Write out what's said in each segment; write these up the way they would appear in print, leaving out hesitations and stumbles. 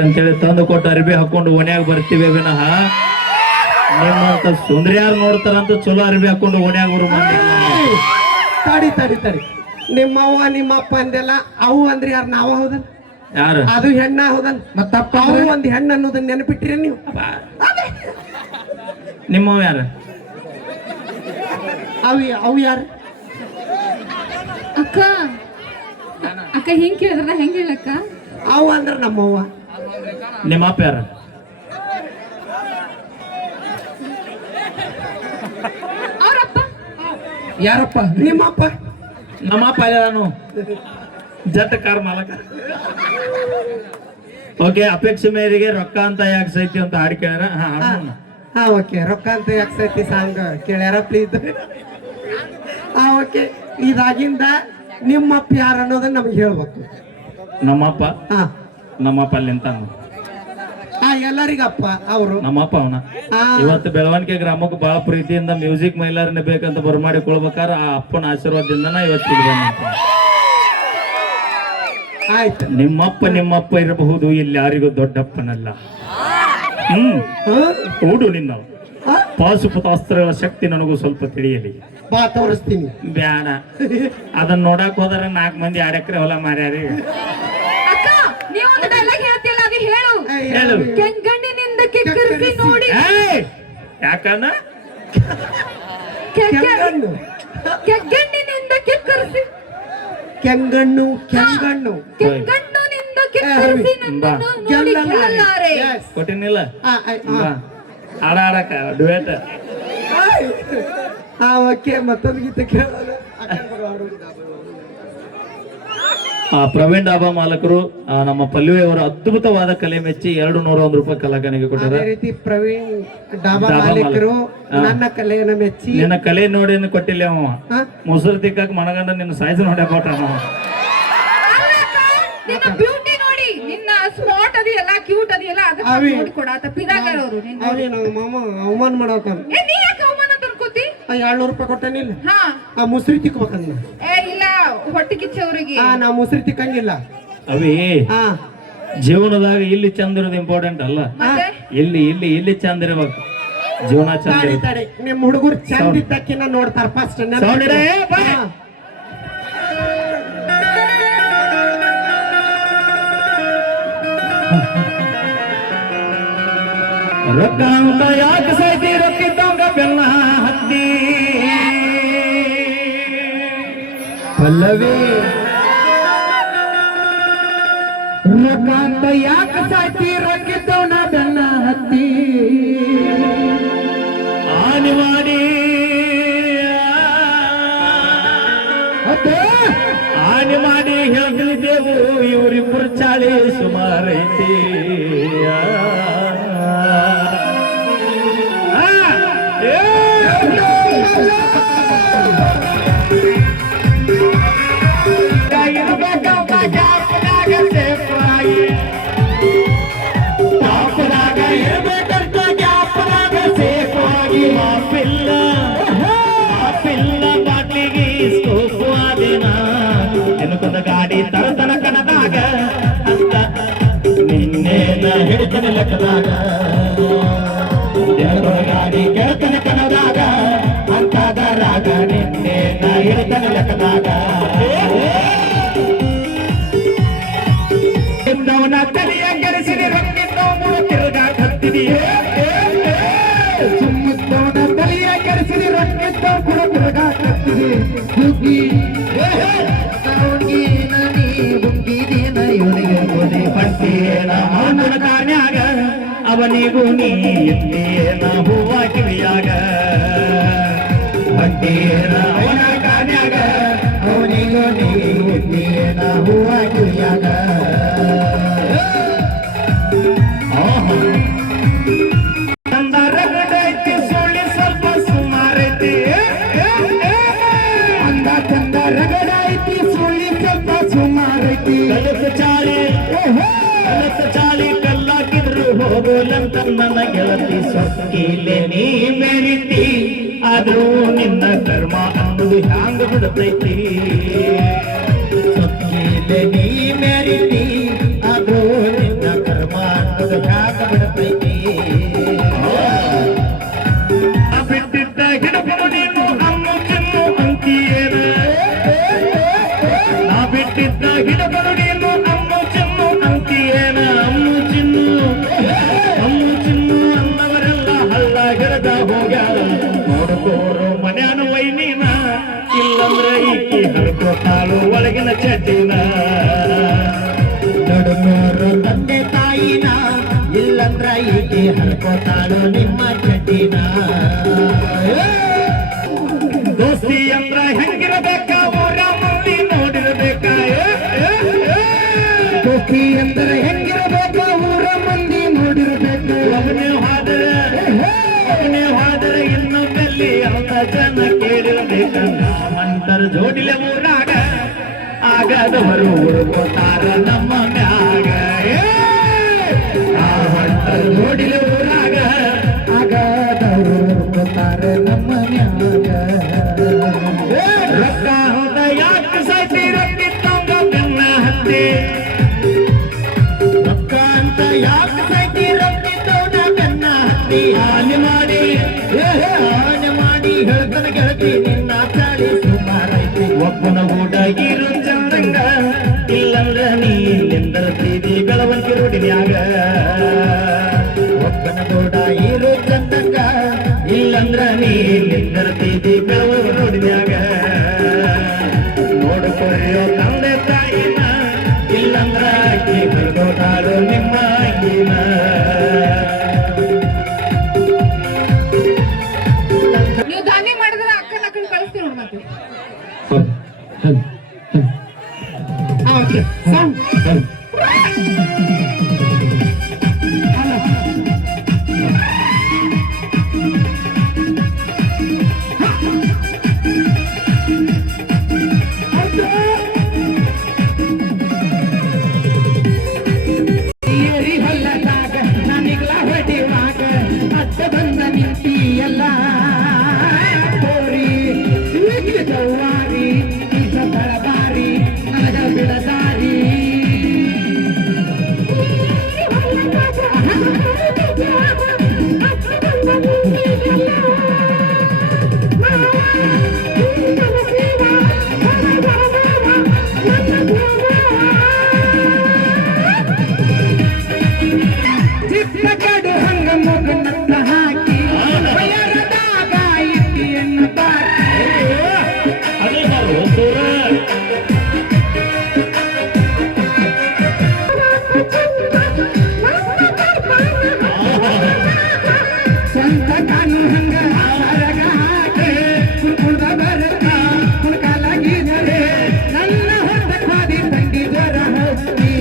ಅಂತೇಳಿ ತಂದು ಕೊಟ್ಟು ಅರ್ಬಿ ಹಾಕೊಂಡು ಓಣ್ಯಾಗ ಬರ್ತೀವಿ ವಿನಃ ನಿಮ್ಮಂತ ಸುಂದರಿಯಾರು ನೋಡ್ತಾರಂತ ಚಲೋ ಅರ್ಬಿ ಹಾಕೊಂಡು ಓಣ್ಯಾಗ ಬರು ತಡಿ ತಡಿ ತಡಿ ನಿಮ್ಮವ್ವ ನಿಮ್ಮಪ್ಪ ಅಂದೆಲ್ಲ ಅವು ಅಂದ್ರಿ ಯಾರು ನಾವ ಹೌದನ್ ಯಾರು ಅದು ಹೆಣ್ಣ ಹೌದನ್ ಮತ್ತಪ್ಪ ಅವು ಒಂದ್ ಹೆಣ್ಣು ಅನ್ನೋದನ್ನ ನೆನಪಿಟ್ರಿ ನೀವು ನಿಮ್ಮವ್ ಯಾರು ಅವು ಯಾರು ಅಕ್ಕ ಅಕ್ಕ ಹೆಂಗ್ ಕೇಳಿದ್ರ ಹೆಂಗ್ ಹೇಳಕ್ಕ ಅವು ಅಂದ್ರ ನಮ್ಮವ್ವ ನಿಮ್ಮ ಅಪ್ಪ ಯಾರು ಅವ್ರಪ್ಪ ಯಾರಪ್ಪ ನಿಮ್ಮಪ್ಪ ನಮ್ಮಪ್ಪ ನಾನು ಜಟ್ ಕಾರ್ ಮಾಲಕ ಓಕೆ ಅಪೇಕ್ಷೆ ಮೇರೆಗೆ ರೊಕ್ಕ ಅಂತ ಯಾಕೆ ಸೈತಿ ಅಂತ ಹಾಡು ಕೇಳ್ಯಾರ ಹಾ ಓಕೆ ರೊಕ್ಕ ಅಂತ ಯಾಕೆ ಸೈತಿ ಸಾಂಗ್ ಕೇಳ್ಯಾರ ಪ್ಲೀಸ್ ಹಾ ಓಕೆ ಇದಾಗಿಂದ ನಿಮ್ಮಪ್ಪ ಯಾರು ಅನ್ನೋದನ್ನ ನಮ್ಗೆ ಹೇಳ್ಬೇಕು ನಮ್ಮಪ್ಪ ಹಾ ನಮ್ಮಪ್ಪ ಅಲ್ಲಿಂತ ಹಾ ಎಲ್ಲರಿಗಪ್ಪ ಅವರು ನಮ್ಮಪ್ಪ ಅವನ ಇವತ್ತು ಬೆಳವಣಿಗೆ ಗ್ರಾಮಕ್ಕೆ ಬಹಳ ಪ್ರೀತಿಯಿಂದ ಮ್ಯೂಸಿಕ್ ಮೈಲಾರನೇ ಬೇಕಂತ ಬರ್ಮಾಡಿಕೊಳ್ಬೇಕಾರ ಆ ಅಪ್ಪನ ಆಶೀರ್ವಾದದಿಂದನ ಇವತ್ತಿಗೆ ಬಂದ ಆಯ್ತು ನಿಮ್ಮಪ್ಪ ಇರಬಹುದು ಇಲ್ಲಿ ಯಾರಿಗೂ ದೊಡ್ಡಪ್ಪನಲ್ಲ ಓಡು ನಿನ್ನ ಪಾಶುಪತಾಸ್ತ್ರಗಳ ಶಕ್ತಿ ನನಗೂ ಸ್ವಲ್ಪ ತಿಳಿಯಲಿ ಬಾ ತೋರಿಸ್ತೀನಿ ಬ್ಯಾಡ ಅದನ್ನ ನೋಡಕ್ ಹೋದ್ರ 4 ಮಂದಿ 2 ಎಕರೆ ಹೊಲ ಮಾರ್ಯಾರಿ ಅಕ್ಕ ನೀವು ಒಂದು ಡೈಲಾಗ್ ಹೇಳ್ತಿಲ್ಲ ಅದು ಹೇಳು ಹೇಳು ಕೆಂಗಣ್ಣಿನಿಂದ ಕೆಕ್ಕರಿಸಿ ನೋಡಿ ಯಾಕಣ್ಣ ಕೆಂಗಣ್ಣು ಕೆಂಗಣ್ಣಿನಿಂದ ಕೆಕ್ಕರಿಸಿ ಕೆಂಗಣ್ಣು ಕೆಂಗಣ್ಣು ಕೆಂಗಣ್ಣಿನಿಂದ ಕೆಕ್ಕರಿಸಿ ನನ್ನನ್ನು ನೋಡಿ ಕೇಳಲಾರೆ ಕೊಟ್ಟಿನಿಲ್ಲ ಆಡಾಡಕ ಡುಯೆಟ್ ಹಾ ಓಕೆ ಮತ್ತೊಂದು ಗೀತೆ ಕೇಳೋಣ ಪ್ರವೀಣ್ ಡಾಬಾ ಮಾಲಕರು ನಮ್ಮ ಪಲ್ಲವಿ ಅವರ ಅದ್ಭುತವಾದ ಕಲೆ ಮೆಚ್ಚಿ 201 ರೂಪಾಯಿ ಕಲಾಕನಿಗೆ ಕೊಟ್ಟರೆ ಅದೇ ರೀತಿ ಪ್ರವೀಣ್ ಡಾಬಾ ಮಾಲೀಕರು ನನ್ನ ಕಲೆಯನ್ನು ಮೆಚ್ಚಿ ನಿನ್ನ ಕಲೆ ನೋಡಿ ಕೊಟ್ಟಿಲ್ಲ ಅವ ಮೊಸರು ತಿಕ್ಕಕ್ ಮನಗಂಡ ನಿನ್ನ ಸೈಜ್ ನೋಡಿ ಕೊಟ್ಟ ನಿನ್ನ ಬ್ಯೂಟಿ ನೋಡಿ ನಿನ್ನ ಸ್ಮಾರ್ಟ್ ಅದಿ ಎಲ್ಲ ಕ್ಯೂಟ್ ಅದಿ ಎಲ್ಲ ಅದಕ್ಕೆ ನೋಡಿ ಕೊಡಾತ ಪಿದಾಗರ್ ಅವರು ಅವೇ ನಮ್ಮ ಮಾಮ ಅವಮಾನ ಮಾಡಾಕ ನೀ ಯಾಕೆ ಅವಮಾನ ತರ್ಕೋತಿ 200 ರೂಪಾಯಿ ಕೊಟ್ಟನಿಲ್ಲ ಹಾ ಆ ಮುಸ್ರಿ ತಿಕ್ಬೇಕನ್ನ ಇಲ್ಲ ಹೊಟ್ಟೆ ಕಿಚ್ಚವರಿಗೆ ನಾ ಮುಸ್ರಿ ತಿಕ್ಕಂಗಿಲ್ಲ ಅವೇ ಹಾ ಜೀವನದಾಗ ಇಲ್ಲಿ ಚಂದ ಇರೋದು ಇಂಪಾರ್ಟೆಂಟ್ ಅಲ್ಲ ಇಲ್ಲಿ ಇಲ್ಲಿ ಇಲ್ಲಿ ಚಂದ ಇರ್ಬೇಕು ಜೀವನ ಚಂದ ನಿಮ್ ಹುಡುಗರು ಚಂದ ಇದ್ದಕ್ಕಿನ್ನ ನೋಡ್ತಾರ ಫಸ್ಟ್ ರೊಕ್ಕ ಅಂತ ಯಾಕೆ ಸೈತಿ ರೊಕ್ಕಿದ್ದಂಗ ಬೆನ್ನ ಹತ್ತಿ ಪಲ್ಲವಿ ರೊಕ್ಕ ಅಂತ ಯಾಕೆ ಸಾಯ್ತಿ ರೊಕ್ಕಿದ್ದವನ ಬೆನ್ನ ಹತ್ತಿ ಆನಿ ಮಾಡಿ ಆನಿ ಮಾಡಿ ಹೇಳ್ತಿದ್ದೇವು ಇವರಿಬ್ಬರು ಚಾಳಿ ಸುಮಾರೈತಿ ಗಾಡಿ ತರತನ ಕಣದಾಗ ಅಂತ ನಿನ್ನೇನ ಹಿಡಿತನ ಲೆಕ್ಕದಾಗ ಗಾಡಿ ಗೆಳತನ ಕಣದಾಗ ಅಂತದರಾಗ ನಿನ್ನೇನ ಹಿಡಿತನ ಲೆಕ್ಕದಾಗ ಇಂದವನ ತಲೆಯ ಗೆರೆಸಿರಿ ರೊಕ್ಕಿಂದ ಮುಳು ತಿರುಗಾಕ ಹತ್ತಿದೆಯೇ ಸುಮ್ಮದವನ ತಲೆಯ ಕೆರೆಸಿರಿ ರೊಕ್ಕಿದ್ದ ಕೂಡ ತಿರುಗಾಕ ಹತ್ತಿದೆ ಅವನ ಕಾರ್ಯಾಗ ಅವನಿಗೂ ನೀ ಎಲ್ಲಿಯೇನ ಹೂವ ಕಿವಿಯಾಗ ಬಡ್ಡಿಯೇನ ಅವನ ಕಾರ್ಯಾಗ ಅವನಿಗೂ ನೀ ಎಲ್ಲಿಯೇನ ಹೂವ ಕಿವಿಯಾಗ ರಗಡೈತಿ ಸುಳ್ಳಿ ಸ್ವಲ್ಪ ಸುಮಾರೈತಿ ಅಂದ ಚಂದ ರಗಡೈತಿ ಸುಳ್ಳಿ ಸ್ವಲ್ಪ ಸುಮಾರೈತಿ ಕಲಸ ಚಾಳಿ ಕಲ್ಲಾಕಿದ್ರು ಹೋಗೋಲಂತ ನನ್ನ ಗೆಳತಿ ಸೊಕ್ಕಿಲೆ ನೀ ಮೆರಿತಿ ಆದ್ರೂ ನಿನ್ನ ಕರ್ಮ ಅನ್ನೋದು ಹ್ಯಾಂಗ ಬಿಡತೈತಿ ಸೊಕ್ಕಿಲೆ ನೀ ಮೆರಿತಿ ಆದ್ರೂ ನಿನ್ನ ಕರ್ಮ ಅನ್ನೋದು ಹ್ಯಾಂಗ ಬಿಡತೈತಿ ಬಿಟ್ಟಿದ್ದ ಹಿಡಬರು ನೀನು ಅನ್ನು ಚಿನ್ನು ಅಂತೀಯೇನ ನಾ ಬಿಟ್ಟಿದ್ದ ಹಿಡಬರು ನೀನು ಅನ್ನು ಚಿನ್ನು ಅಂತೀಯೇನ ಅನ್ನು ಚಿನ್ನು ಅನ್ನವರೆಲ್ಲ ಹಳ್ಳ ಗಿಡದ ಹೋಗ್ಯಾರ ನೋಡ್ಕೋರು ಮನ್ಯಾನ ವೈನಿನ ಇಲ್ಲಂದ್ರ ಈಕಿ ಹರ್ಕೋತಾಳು ಒಳಗಿನ ಚಡ್ಡಿನ ನಡುನೂರು ತಂದೆ ತಾಯಿನ ಇಲ್ಲಂದ್ರ ಈಕೆ ಹರ್ಕೋತಾಳು ನಿಮ್ಮ ಚಡ್ಡಿನ ದೋಸ್ತಿ ಅಂದ್ರ ಹೆಂಗಿರಬೇಕ ಊರ ಮಂದಿ ನೋಡಿರ್ಬೇಕ ದೋಸ್ತಿ ಅಂದ್ರೆ ಹೆಂಗಿರಬೇಕ ಊರ ಮಂದಿ ನೋಡಿರ್ಬೇಕು ಒಬ್ಬನೇ ಹೋದರೆ ಇನ್ನು ಬೆಲ್ಲಿ ಅವತ ಜನ ಕೇಳಿರ್ಬೇಕ ನಾವಂತರ ಜೋಡಿಲೆ ಊರಾಗ ಆಗದವರು ಹುಡುಕೋತಾರ ನಮ್ಮ ಮ್ಯಾಗ ನಾವಂತರ ಜೋಡಿಲೆ ಊರಾಗ ಆಗದವರು ಹುಡುಕೋತಾರೆ ನಮ್ಮ ಮ್ಯಾಗ ರೊಕ್ಕ ಹೋದ ಯಾಕೆ ಸಾಯ್ತಿ ರೊಕ್ಕಿತ್ತಂಗ ಬೆನ್ನ ಹತ್ತಿ ರೊಕ್ಕ ಅಂತ ಯಾಕೆ ಸಾಯ್ತಿ ರೊಕ್ಕಿದ್ದವನ ಬೆನ್ನ ಹತ್ತಿ ಹಾನಿ ಮಾಡಿ ಹೇಳ್ತಾನೆ ಗೆಳತಿ ನಿನ್ನ ಚಾಳಿ ಸುಮಾರೈತಿ ಒಬ್ಬನ ಗೂಡ ಇರು ಚಂದಂಗ ಇಲ್ಲಂದ್ರ ನೀ ನಿಂದರ ಪ್ರೀತಿ ಬೆಳವಂತಿ ರೋಡಿನ್ಯಾಗ ಒಬ್ಬನ ಕೂಡ ಇರು ಚಂದಂಗ ಇಲ್ಲಂದ್ರ ನೀ ನಿಂದರ ಪ್ರೀತಿ ಬೆಳವ ರೋಡಿನ್ಯಾಗ ನೋಡ್ಕೊಯ್ಯೋ ತಂದೆ ತಾಯಿನ ಇಲ್ಲಂದ್ರ ಅಕ್ಕಿ ಹರ್ಕೋತಾಳು ನಿಮ್ಮ ಅಂಗಿನ ನೀವು ಧಾನ್ಯ ಮಾಡಿದ್ರೆ ಅಕ್ಕನ ಕಳಿಸ್ತೀವಿ ನೋಡ್ ಮತ್ತೆ ಓಕೆ ಸೌಂಡ್ ಏರಿ ಹೊಲದಾಗ ನನಗ್ಲ ಹೊಡಿವಾಗ ಅಡ್ಡ ಬಂದ ನಿಂತಿಯಲ್ಲ ಕೋರಿ ದೌವಾರಿ ಈಸ ತಳಬಾರಿ ನನಗ ಬಿಡದಾರಿ ಚಿಕ್ಕ ಕಡು ಹಂಗ ಮುಗನತ್ತ ಹಾಕಿ ವಯರದಾಗ ಇಟ್ಟಿಯನ್ನು ಬಾಕಿ ಅದೇ ಸೂರ ಸ್ವಂತ ಕಾನು ಹಂಗ ಸರಗ ಹಾಕಿ ಕುಡ್ದ ಬರಕ ಕುಡ್ಕಲಾಗಿದರೆ ನನ್ನ ಹೊತ್ತ ಖಾದಿ ತಂಡಿ ಜ್ವರ ಹತ್ತಿ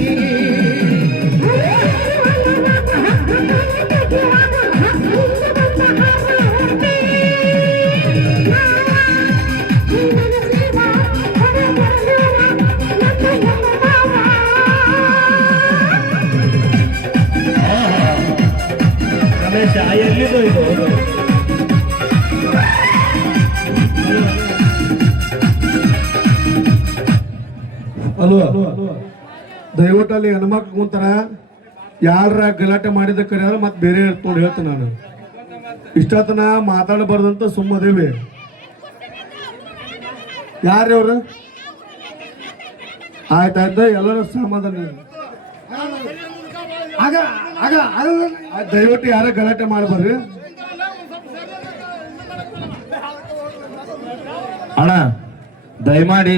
ರಮೇಶ ಎಲ್ಲಿದು ಇದು ಅಲ್ವಾ ದಯವಿಟ್ಟು ಅಲ್ಲಿ ಹೆಣ್ಮಕ್ಳು ಕುಂತಾರ ಯಾರ ಗಲಾಟೆ ಮಾಡಿದ ಕರೆಯಾರ ಮತ್ತೆ ಬೇರೆ ನೋಡಿ ಹೇಳ್ತೇನೆ ನಾನು ಇಷ್ಟತನ ಮಾತಾಡಬಾರ್ದಂತ ಸುಮ್ಮದೇವಿ ಯಾರ್ಯವ್ರು ಆಯ್ತಾಯ್ತು ಎಲ್ಲರೂ ಸಮಾಧಾನ ಆಗ ಆಗ ದಯವಿಟ್ಟು ಯಾರ ಗಲಾಟೆ ಮಾಡಬಾರ್ರಿ ಅಣ್ಣ ದಯಮಾಡಿ